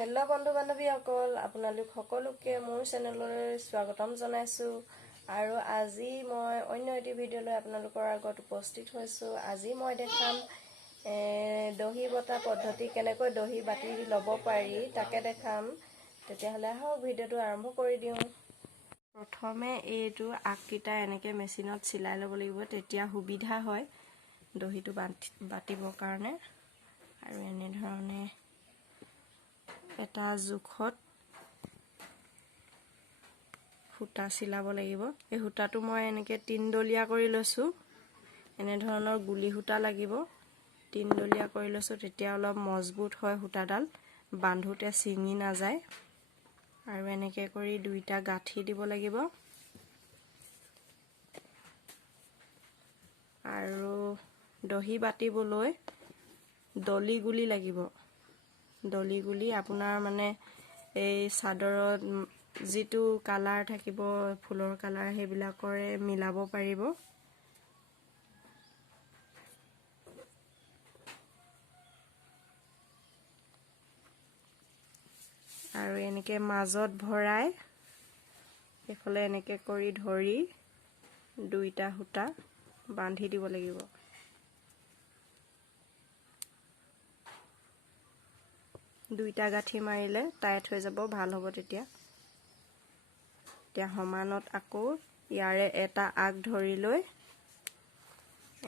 Hello' বন্ধু বান্ধৱীসকল, আপোনালোক সকলোকে মোৰ চেনেললৈ স্বাগতম জনাইছোঁ। আৰু আজি মই অন্য এটি ভিডিঅ' লৈ আপোনালোকৰ আগত উপস্থিত হৈছোঁ। আজি মই দেখাম দহি বটা পদ্ধতি, কেনেকৈ দহি বাটি ল'ব পাৰি তাকে দেখাম। তেতিয়াহ'লে আহক ভিডিঅ'টো আৰম্ভ কৰি দিওঁ। প্ৰথমে এইটো আগকেইটা এনেকৈ মেচিনত চিলাই ল'ব লাগিব, তেতিয়া সুবিধা হয় দহিটো বাটিবৰ কাৰণে। আৰু এনেধৰণে এটা জোখত সূতা চিলাব লাগিব। এই সূতাটো মই এনেকৈ তিনডলীয়া কৰি লৈছোঁ। এনেধৰণৰ গুলি সূতা লাগিব, তিনডলীয়া কৰি লৈছোঁ, তেতিয়া অলপ মজবুত হয় সূতাডাল, বান্ধোতে ছিঙি নাযায়। আৰু এনেকৈ কৰি দুইটা গাঁঠি দিব লাগিব। আৰু দহি বাটিবলৈ দলি গুলি লাগিব। দলি গুলি আপোনাৰ মানে এই চাদৰত যিটো কালাৰ থাকিব, ফুলৰ কালাৰ, সেইবিলাকৰে মিলাব পাৰিব। আৰু এনেকৈ মাজত ভৰাই এইফালে এনেকৈ কৰি ধৰি দুইটা সূতা বান্ধি দিব লাগিব। দুইটা গাঁঠি মাৰিলে টাইট হৈ যাব, ভাল হ'ব তেতিয়া। এতিয়া সমানত আকৌ ইয়াৰে এটা আগ ধৰি লৈ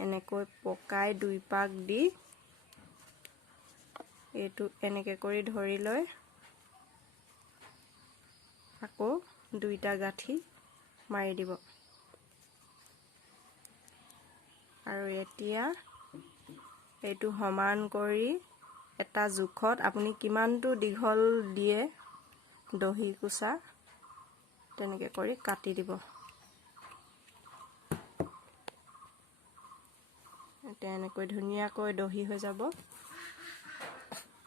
এনেকৈ পকাই দুই পাক দি এইটো এনেকৈ কৰি ধৰি লৈ আকৌ দুইটা গাঁঠি মাৰি দিব। আৰু এতিয়া এইটো সমান কৰি এটা জোখত আপুনি কিমানটো দীঘল দিয়ে দহি কোচা, তেনেকৈ কৰি কাটি দিব। এতিয়া এনেকৈ ধুনীয়াকৈ দহি হৈ যাব।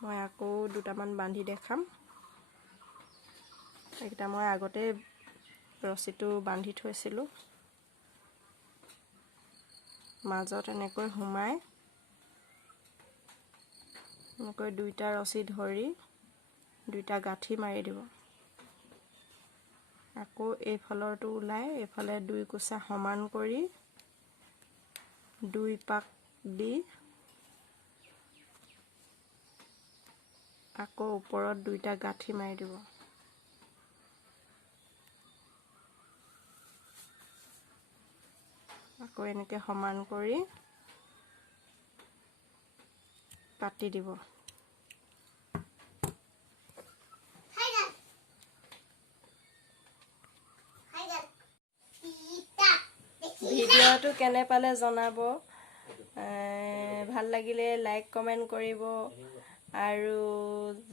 মই আকৌ দুটামান বান্ধি দেখাম। এইকেইটা মই আগতে ৰছীটো বান্ধি থৈছিলোঁ। মাজত এনেকৈ সোমাই এনেকৈ দুইটা ৰছী ধৰি দুইটা গাঁঠি মাৰি দিব। আকৌ এইফালৰটো ওলাই এইফালে দুই কোচা সমান কৰি দুই পাক দি আকৌ ওপৰত দুইটা গাঁঠি মাৰি দিব। আকৌ এনেকৈ সমান কৰি কাটি দিব। ভিডিঅ'টো কেনে পালে জনাব। ভাল লাগিলে লাইক কমেণ্ট কৰিব। আৰু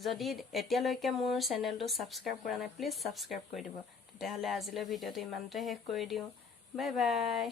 যদি এতিয়ালৈকে মোৰ চেনেলটো ছাবস্ক্ৰাইব কৰা নাই, প্লিজ ছাবস্ক্ৰাইব কৰি দিব। তেতিয়াহ'লে আজিলৈ ভিডিঅ'টো ইমানতে শেষ কৰি দিওঁ। Bye bye.